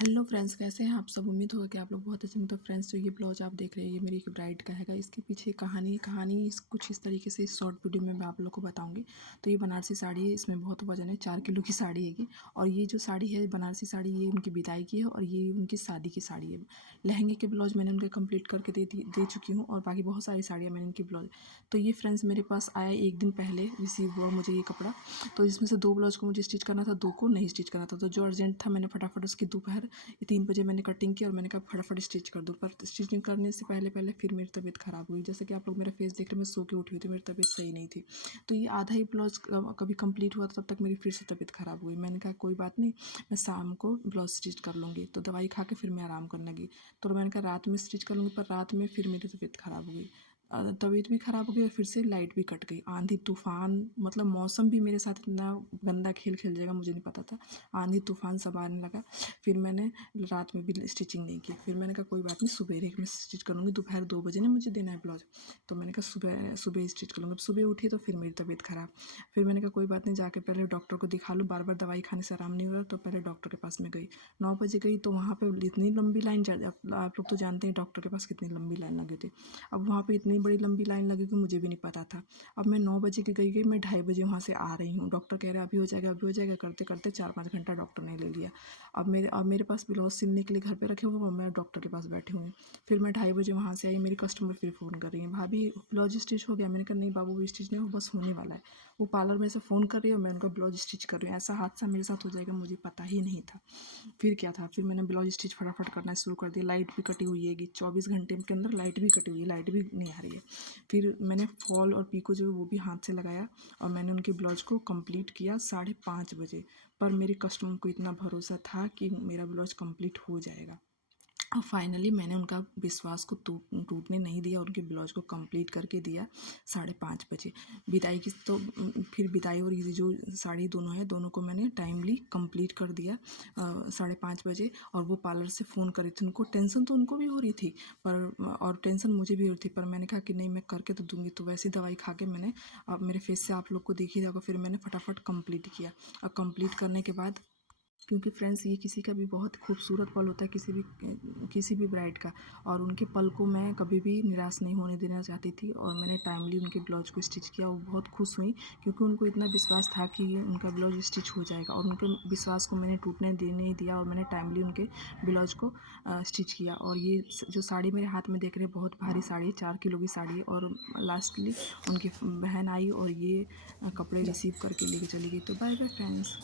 Hello friends, कैसे हैं आप सब। उम्मीद होगा कि आप लोग बहुत अच्छे हैं। तो फ्रेंड्स, जो ये ब्लाउज आप देख रहे हैं ये मेरी एक ब्राइड का हैगा। इसके पीछे कुछ इस तरीके से इस शॉर्ट वीडियो में मैं आप लोग को बताऊंगी। तो ये बनारसी साड़ी है, इसमें बहुत वजन है, 4 किलो की साड़ी हैगी। और ये जो साड़ी है बनारसी साड़ी, ये उनकी विदाई की है और ये उनकी शादी की साड़ी है। लहंगे के ब्लाउज मैंने उनके कंप्लीट करके दे चुकी हूँ और बाकी बहुत सारी साड़ियाँ मैंने इनकी ब्लाउज। तो ये फ्रेंड्स मेरे पास आया एक दिन पहले रिसीव हुआ मुझे ये कपड़ा। तो इसमें से 2 ब्लाउज को मुझे स्टिच करना था, 2 को नहीं स्टिच करना था। तो जो अर्जेंट था मैंने फटाफट उसकी दोपहर 3 बजे मैंने कटिंग की और मैंने कहा फटाफट स्टिच कर दूँ। पर स्टिचिंग करने से पहले पहले फिर मेरी तबीयत ख़राब हुई। जैसे कि आप लोग मेरा फेस देख रहे हैं, मैं सो के उठी हुई थी, मेरी तबीयत सही नहीं थी। तो ये आधा ही ब्लाउज कभी कंप्लीट हुआ तब तक मेरी फिर से तबीयत ख़राब हुई। मैंने कहा कोई बात नहीं, मैं शाम को ब्लाउज स्टिच कर लूँगी। तो दवाई खा के फिर मैं आराम करने लगी। तो मैंने कहा रात में स्टिच कर लूँगी, पर रात में फिर मेरी तबीयत ख़राब हो गई। तबीयत भी ख़राब हो गई और फिर से लाइट भी कट गई। आंधी तूफान, मतलब मौसम भी मेरे साथ इतना गंदा खेल खेल जाएगा मुझे नहीं पता था। आंधी तूफान सब आने लगा। फिर मैंने रात में भी स्टिचिंग नहीं की। फिर मैंने कहा कोई बात नहीं, सुबह मैं स्टिच कर लूँगी। दोपहर 2 बजे ना मुझे देना है ब्लाउज। तो मैंने कहा सुबह सुबह स्टिच कर लूँगी। सुबह उठी तो फिर मेरी तबीयत ख़राब। फिर मैंने कहा कोई बात नहीं, जाके पहले डॉक्टर को दिखा लूँ, बार बार दवाई खाने से आराम नहीं हो रहा। तो पहले डॉक्टर के पास में गई। 9 बजे गई तो वहाँ पर इतनी लंबी लाइन, आप लोग तो जानते हैं डॉक्टर के पास कितनी लंबी लाइन लगी थी। अब वहाँ पर इतनी बड़ी लंबी लाइन लगी कि मुझे भी नहीं पता था। अब मैं 9 बजे की गई, मैं 2:30 बजे वहाँ से आ रही हूँ। डॉक्टर कह रहे अभी हो जाएगा, अभी हो जाएगा, करते करते 4-5 घंटा डॉक्टर ने ले लिया। अब मेरे पास ब्लाउज सिलने के लिए घर पे रखे हुए और मैं डॉक्टर के पास बैठी हुई हूँ। फिर मैं 2:30 बजे वहाँ से आई। मेरी कस्टमर फिर फ़ोन कर रही है, भाभी ब्लाउज स्टिच हो गया। मैंने कहा नहीं बाबू, वो स्टिच नहीं, वो बस होने वाला है। वो पार्लर में से फ़ोन कर रही है और मैं उनका ब्लाउज स्टिच कर रही हूँ। ऐसा हादसा मेरे साथ हो जाएगा मुझे पता ही नहीं था। फिर क्या था, फिर मैंने ब्लाउज स्टिच फटाफट करना शुरू कर दिया। लाइट भी कटी हुई है कि 24 घंटे के अंदर लाइट भी कटी हुई है, लाइट भी नहीं आ रही है। फिर मैंने फॉल और पीको जो है वो भी हाथ से लगाया और मैंने उनके ब्लाउज को कंप्लीट किया 5:30 बजे। पर मेरे कस्टमर को इतना भरोसा था कि मेरा ब्लाउज कंप्लीट हो जाएगा। और फाइनली मैंने उनका विश्वास को टूटने नहीं दिया, उनके ब्लाउज को कंप्लीट करके दिया 5:30 बजे। विदाई की तो फिर विदाई और ये जो साड़ी दोनों है, दोनों को मैंने टाइमली कंप्लीट कर दिया 5:30 बजे। और वो पार्लर से फ़ोन करी थी, उनको टेंशन तो उनको भी हो रही थी, पर और टेंशन मुझे भी हो रही थी। पर मैंने कहा कि नहीं, मैं करके तो दूंगी। तो वैसी दवाई खा के मैंने, अब मेरे फेस से आप लोग को दिख ही जाएगा, फिर मैंने फटाफट कंप्लीट किया। और कंप्लीट करने के बाद, क्योंकि फ्रेंड्स ये किसी का भी बहुत खूबसूरत पल होता है, किसी भी ब्राइड का। और उनके पल को मैं कभी भी निराश नहीं होने देना चाहती थी और मैंने टाइमली उनके ब्लाउज को स्टिच किया। वो बहुत खुश हुई क्योंकि उनको इतना विश्वास था कि उनका ब्लाउज स्टिच हो जाएगा और उनके विश्वास को मैंने टूटने दे नहीं दिया और मैंने टाइमली उनके ब्लाउज को स्टिच किया। और ये जो साड़ी मेरे हाथ में देख रहे हैं, बहुत भारी साड़ी है, 4 किलो की साड़ी है। और लास्टली उनकी बहन आई और ये कपड़े रिसीव करके लेके चली गई। तो बाय बाय फ्रेंड्स।